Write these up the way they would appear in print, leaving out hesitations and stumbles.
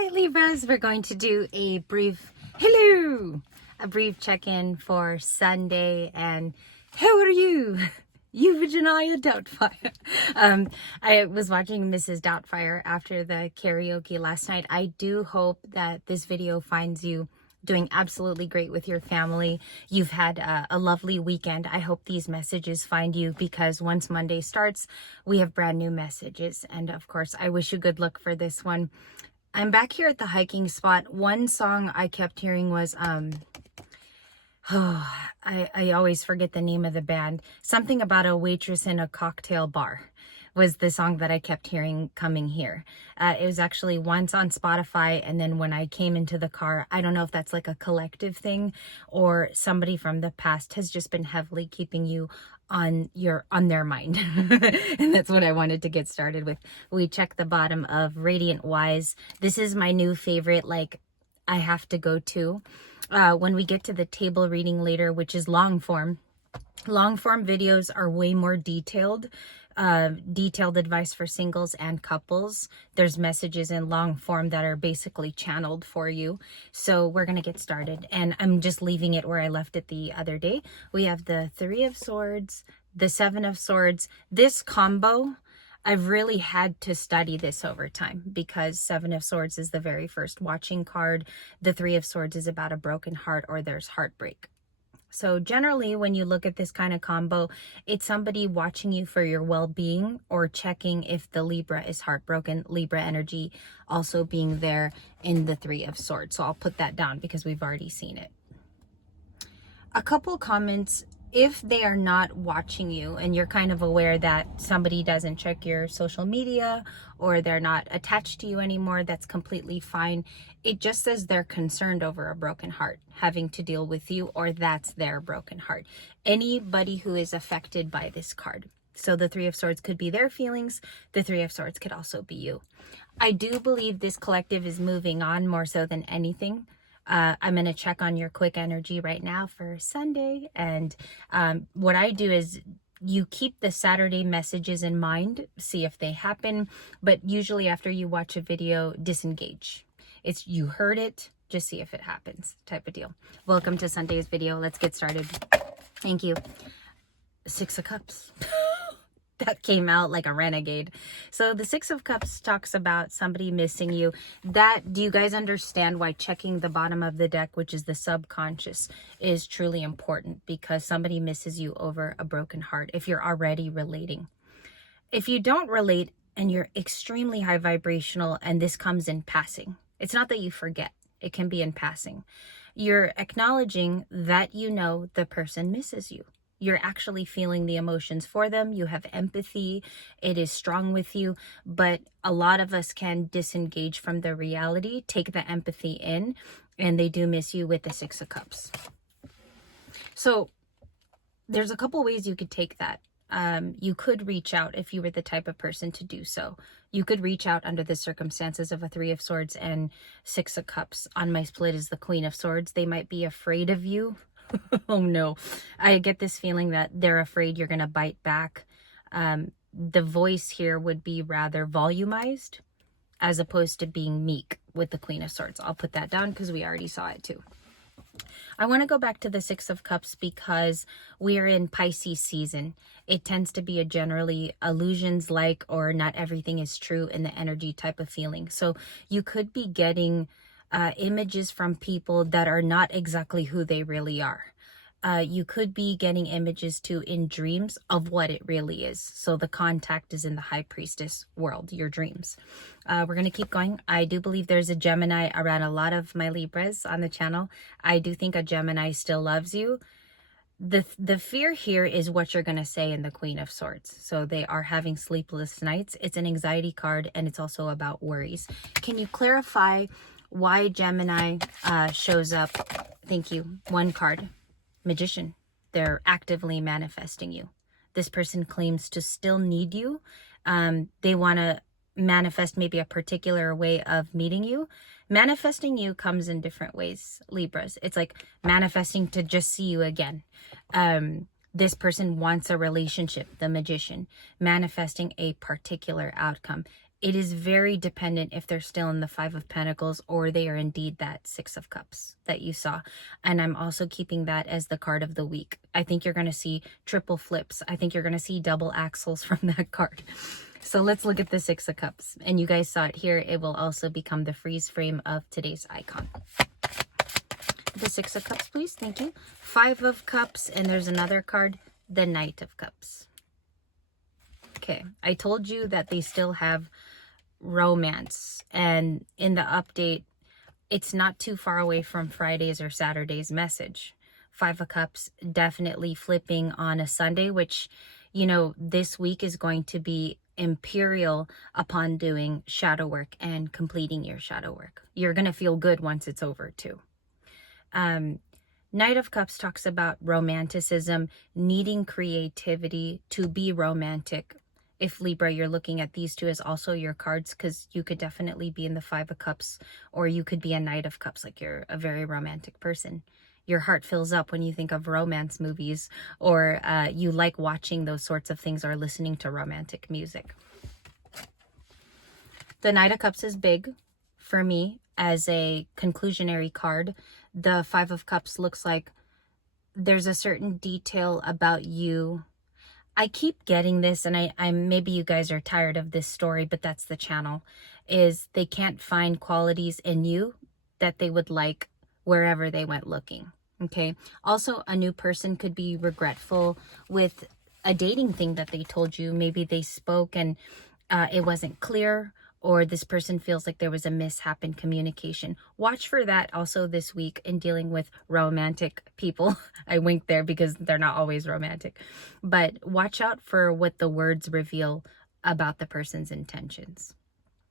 Hi Libras, we're going to do a brief check-in for Sunday. And how are you? You Virginia Doubtfire. I was watching Mrs. Doubtfire after the karaoke last night. I do hope that this video finds you doing absolutely great with your family. You've had a lovely weekend. I hope these messages find you, because once Monday starts, we have brand new messages. And of course, I wish you good luck for this one. I'm back here at the hiking spot. One song I kept hearing was, I always forget the name of the band. Something about a waitress in a cocktail bar was the song that I kept hearing coming here. It was actually once on Spotify, and then when I came into the car, I don't know if that's like a collective thing or somebody from the past has just been heavily keeping you on their mind. And that's what I wanted to get started with. We checked the bottom of Radiant Wise. This is my new favorite, like I have to go to. When we get to the table reading later, which is long form videos are way more detailed advice for singles and couples. There's messages in long form that are basically channeled for you. So we're going to get started, and I'm just leaving it where I left it the other day. We have the Three of Swords, the Seven of Swords. This combo, I've really had to study this over time, because Seven of Swords is the very first watching card. The Three of Swords is about a broken heart, or there's heartbreak. So generally, when you look at this kind of combo, it's somebody watching you for your well-being, or checking if the Libra is heartbroken. Libra energy also being there in the Three of Swords. So I'll put that down because we've already seen it. A couple comments. If they are not watching you and you're kind of aware that somebody doesn't check your social media, or they're not attached to you anymore, that's completely fine. It just says they're concerned over a broken heart having to deal with you, or that's their broken heart. Anybody who is affected by this card. So the Three of Swords could be their feelings. The Three of Swords could also be you. I do believe this collective is moving on more so than anything. I'm going to check on your quick energy right now for Sunday. And what I do is you keep the Saturday messages in mind, see if they happen. But usually after you watch a video, disengage. It's you heard it, just see if it happens type of deal. Welcome to Sunday's video. Let's get started. Thank you. Six of Cups. That came out like a renegade. So the Six of Cups talks about somebody missing you. Do you guys understand why checking the bottom of the deck, which is the subconscious, is truly important? Because somebody misses you over a broken heart if you're already relating. If you don't relate and you're extremely high vibrational and this comes in passing, it's not that you forget. It can be in passing. You're acknowledging that you know the person misses you. You're actually feeling the emotions for them. You have empathy. It is strong with you. But a lot of us can disengage from the reality, take the empathy in, and they do miss you with the Six of Cups. So there's a couple ways you could take that. You could reach out if you were the type of person to do so. You could reach out under the circumstances of a Three of Swords and Six of Cups. On my split is the Queen of Swords. They might be afraid of you. Oh no, I get this feeling that they're afraid you're going to bite back. The voice here would be rather volumized as opposed to being meek with the Queen of Swords. I'll put that down because we already saw it too. I want to go back to the Six of Cups because we are in Pisces season. It tends to be a generally illusions like, or not everything is true in the energy type of feeling. So you could be getting images from people that are not exactly who they really are. You could be getting images too in dreams of what it really is. So the contact is in the High Priestess world, your dreams. We're going to keep going. I do believe there's a Gemini around a lot of my Libras on the channel. I do think a Gemini still loves you. The fear here is what you're going to say in the Queen of Swords. So they are having sleepless nights. It's an anxiety card, and it's also about worries. Can you clarify why Gemini shows up? Thank you. One card. Magician. They're actively manifesting you. This person claims to still need you. They want to manifest maybe a particular way of meeting you. Manifesting you comes in different ways, Libras. It's like manifesting to just see you again. This person wants a relationship, the Magician. Manifesting a particular outcome. it is very dependent if they're still in the Five of Pentacles or they are indeed that Six of Cups that you saw. And I'm also keeping that as the card of the week. I think you're going to see triple flips. I think you're going to see double axles from that card. So let's look at the Six of Cups. And you guys saw it here. It will also become the freeze frame of today's icon. The Six of Cups, please. Thank you. Five of Cups. And there's another card, the Knight of Cups. Okay, I told you that they still have romance, and in the update, it's not too far away from Friday's or Saturday's message. Five of Cups definitely flipping on a Sunday, which, you know, this week is going to be imperial upon doing shadow work and completing your shadow work. You're going to feel good once it's over too. Knight of Cups talks about romanticism, needing creativity to be romantic. If Libra, you're looking at these two as also your cards, because you could definitely be in the Five of Cups, or you could be a Knight of Cups, like you're a very romantic person. Your heart fills up when you think of romance movies, or you like watching those sorts of things or listening to romantic music. The Knight of Cups is big for me as a conclusionary card. The Five of Cups looks like there's a certain detail about you. I keep getting this, and I'm maybe you guys are tired of this story, but that's the channel, is they can't find qualities in you that they would like wherever they went looking. Okay. Also, a new person could be regretful with a dating thing that they told you. Maybe they spoke and it wasn't clear, or this person feels like there was a mishap in communication. Watch for that also this week in dealing with romantic people. I winked there because they're not always romantic. But watch out for what the words reveal about the person's intentions.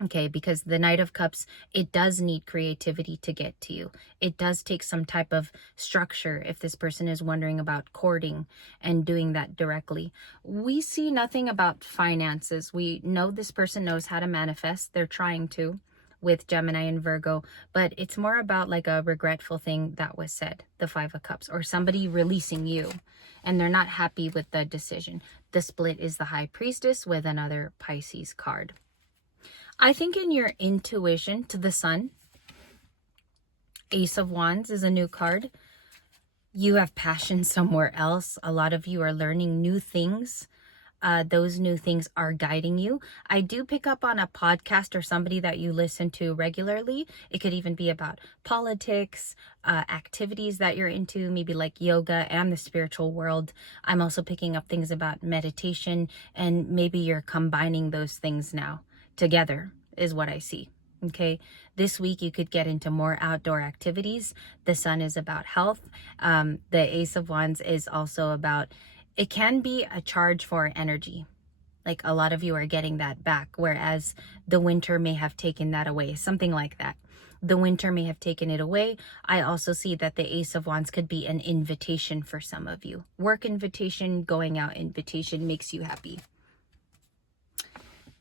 Okay, because the Knight of Cups, it does need creativity to get to you. It does take some type of structure if this person is wondering about courting and doing that directly. We see nothing about finances. We know this person knows how to manifest. They're trying to with Gemini and Virgo, but it's more about like a regretful thing that was said, the Five of Cups, or somebody releasing you and they're not happy with the decision. The split is the High Priestess with another Pisces card. I think in your intuition to the Sun, Ace of Wands is a new card. You have passion somewhere else. A lot of you are learning new things. Those new things are guiding you. I do pick up on a podcast or somebody that you listen to regularly. It could even be about politics, activities that you're into, maybe like yoga and the spiritual world. I'm also picking up things about meditation, and maybe you're combining those things now together is what I see. Okay, this week you could get into more outdoor activities. The Sun is about health. The Ace of Wands is also about, it can be a charge for energy. Like a lot of you are getting that back, whereas the winter may have taken that away, something like that. The winter may have taken it away. I also see that the Ace of Wands could be an invitation for some of you. Work invitation, going out invitation makes you happy.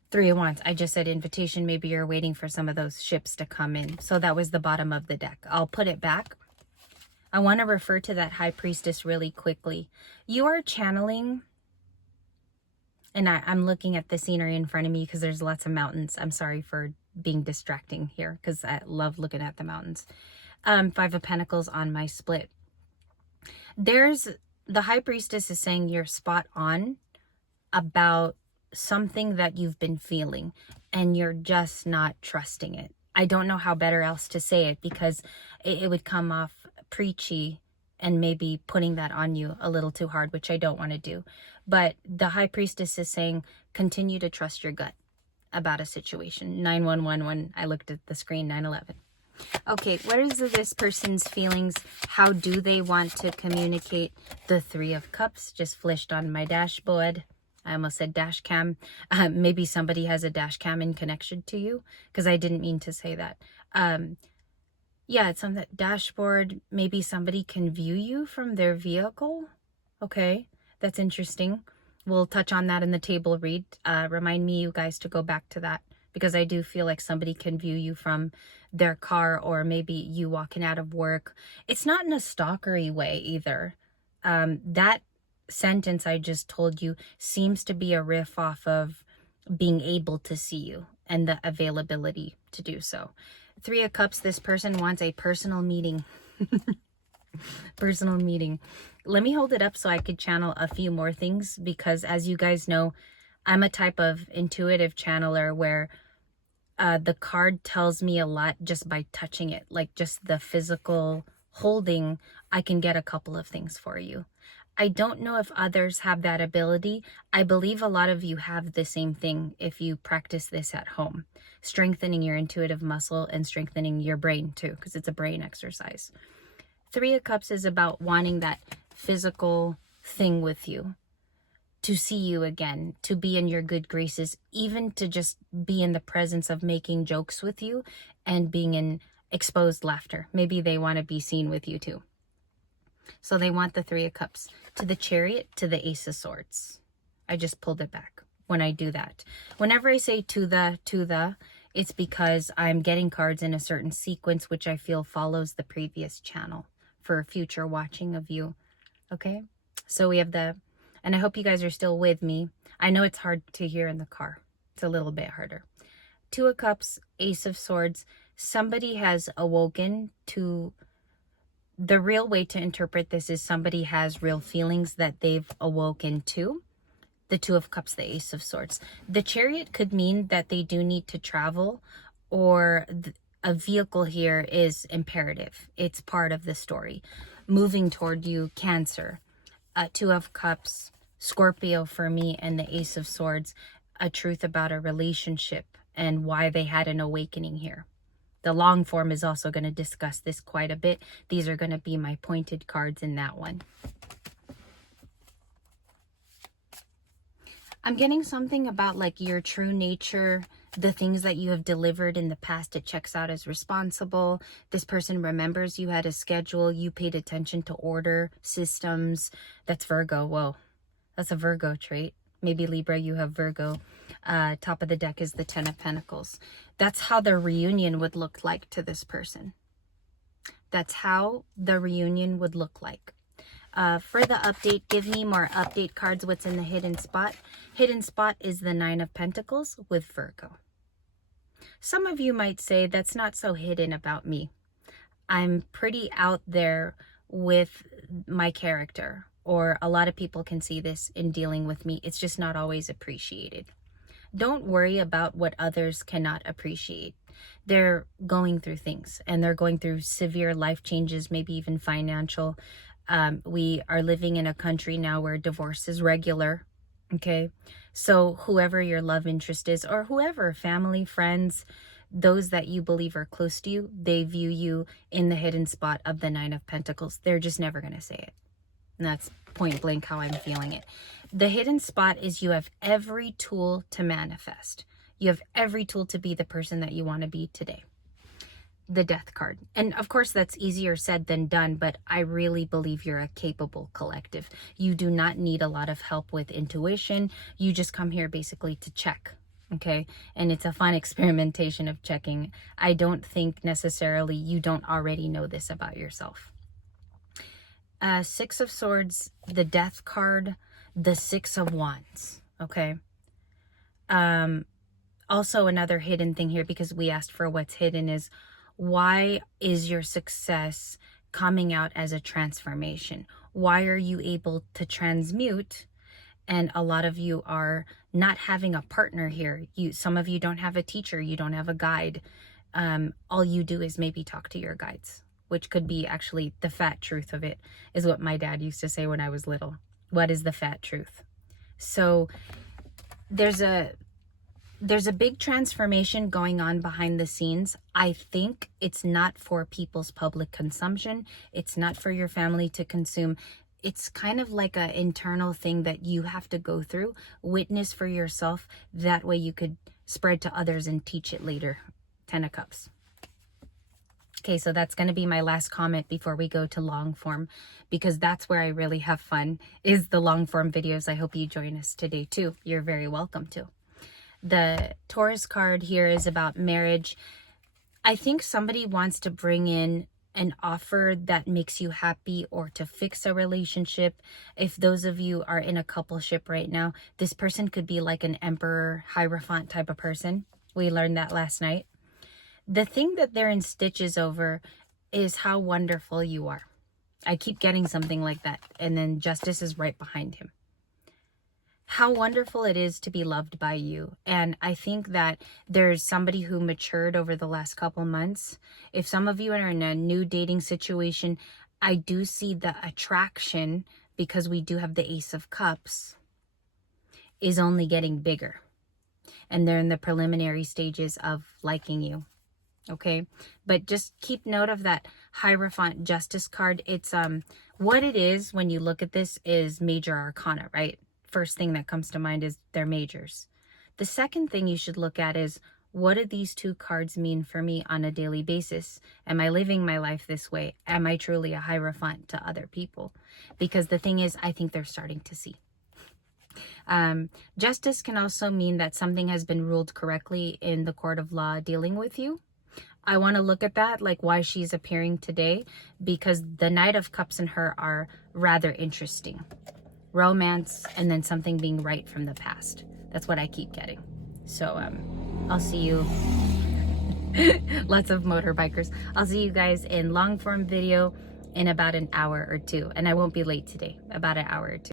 Three of Wands, I just said invitation. Maybe you're waiting for some of those ships to come in. So that was the bottom of the deck. I'll put it back. I want to refer to that High Priestess really quickly. You are channeling, and I'm looking at the scenery in front of me because there's lots of mountains. I'm sorry for being distracting here because I love looking at the mountains. Five of Pentacles on my split. The High Priestess is saying you're spot on about something that you've been feeling and you're just not trusting it. I don't know how better else to say it because it would come off preachy and maybe putting that on you a little too hard, which I don't want to do. But the High Priestess is saying continue to trust your gut about a situation. 911 when I looked at the screen, 911. Okay, what is this person's feelings? How do they want to communicate? The Three of Cups just flashed on my dashboard. I almost said dash cam. Maybe somebody has a dash cam in connection to you because I didn't mean to say that. Yeah, it's on that dashboard. Maybe somebody can view you from their vehicle. Okay, that's interesting. We'll touch on that in the table read. Remind me, you guys, to go back to that because I do feel like somebody can view you from their car, or maybe you walking out of work. It's not in a stalkery way either. That sentence I just told you seems to be a riff off of being able to see you. and the availability to do so. Three of Cups, this person wants a personal meeting. Personal meeting. Let me hold it up so I could channel a few more things, because as you guys know, I'm a type of intuitive channeler where the card tells me a lot just by touching it, like just the physical holding. I can get a couple of things for you. I don't know if others have that ability. I believe a lot of you have the same thing if you practice this at home, strengthening your intuitive muscle and strengthening your brain too, because it's a brain exercise. Three of Cups is about wanting that physical thing with you, to see you again, to be in your good graces, even to just be in the presence of making jokes with you and being in exposed laughter. Maybe they want to be seen with you too. So they want the Three of Cups. To the Chariot, to the Ace of Swords. I just pulled it back when I do that. Whenever I say to the, it's because I'm getting cards in a certain sequence, which I feel follows the previous channel for future watching of you. Okay? So we have and I hope you guys are still with me. I know it's hard to hear in the car. It's a little bit harder. Two of Cups, Ace of Swords. Somebody has awoken to... The real way to interpret this is somebody has real feelings that they've awoken to. The Two of Cups, the Ace of Swords. The Chariot could mean that they do need to travel, or a vehicle here is imperative. It's part of the story. Moving toward you, Cancer. Two of Cups, Scorpio for me, and the Ace of Swords. A truth about a relationship and why they had an awakening here. The long form is also going to discuss this quite a bit. These are going to be my pointed cards in that one. I'm getting something about like your true nature, the things that you have delivered in the past. It checks out as responsible. This person remembers you had a schedule. You paid attention to order, systems. That's Virgo. Whoa, that's a Virgo trait. Maybe Libra, you have Virgo. Top of the deck is the Ten of Pentacles. That's how the reunion would look like to this person. That's how the reunion would look like. For the update, give me more update cards. What's in the hidden spot? Hidden spot is the Nine of Pentacles with Virgo. Some of you might say that's not so hidden about me. I'm pretty out there with my character, or a lot of people can see this in dealing with me. It's just not always appreciated. Don't worry about what others cannot appreciate. They're going through things, and they're going through severe life changes, maybe even financial. We are living in a country now where divorce is regular. Okay. So whoever your love interest is, or whoever, family, friends, those that you believe are close to you, they view you in the hidden spot of the Nine of Pentacles. They're just never going to say it. And that's point blank how I'm feeling it. The hidden spot is you have every tool to manifest. You have every tool to be the person that you want to be today. The Death card. And of course, that's easier said than done, but I really believe you're a capable collective. You do not need a lot of help with intuition. You just come here basically to check. Okay. And it's a fun experimentation of checking. I don't think necessarily you don't already know this about yourself. Six of Swords, the Death card, the Six of Wands. Okay. Also another hidden thing here, because we asked for what's hidden, is why is your success coming out as a transformation? Why are you able to transmute? And a lot of you are not having a partner here. Some of you don't have a teacher. You don't have a guide. All you do is maybe talk to your guides, which could be actually the fat truth of it, is what my dad used to say when I was little. What is the fat truth? So there's a big transformation going on behind the scenes. I think it's not for people's public consumption. It's not for your family to consume. It's kind of like an internal thing that you have to go through, witness for yourself. That way you could spread to others and teach it later. Ten of Cups. Okay, so that's going to be my last comment before we go to long form, because that's where I really have fun, is the long form videos. I hope you join us today too. You're very welcome to. The Taurus card here is about marriage. I think somebody wants to bring in an offer that makes you happy, or to fix a relationship. If those of you are in a coupleship right now, this person could be like an Emperor Hierophant type of person, We learned that last night. The thing that they're in stitches over is how wonderful you are. I keep getting something like that. And then Justice is right behind him. How wonderful it is to be loved by you. And I think that there's somebody who matured over the last couple months. If some of you are in a new dating situation, I do see the attraction, because we do have the Ace of Cups, is only getting bigger. And they're in the preliminary stages of liking you. Okay, but just keep note of that Hierophant Justice card. It's what it is when you look at this is major arcana, right? First thing that comes to mind is their majors. The second thing you should look at is, what do these two cards mean for me on a daily basis? Am I living my life this way? Am I truly a Hierophant to other people? Because the thing is, I think they're starting to see. Justice can also mean that something has been ruled correctly in the court of law dealing with you. I want to look at that, like why she's appearing today, because the Knight of Cups and her are rather interesting. Romance, and then something being right from the past. That's what I keep getting. So I'll see you. Lots of motorbikers. I'll see you guys in long form video in about an hour or two. And I won't be late today, about an hour or two.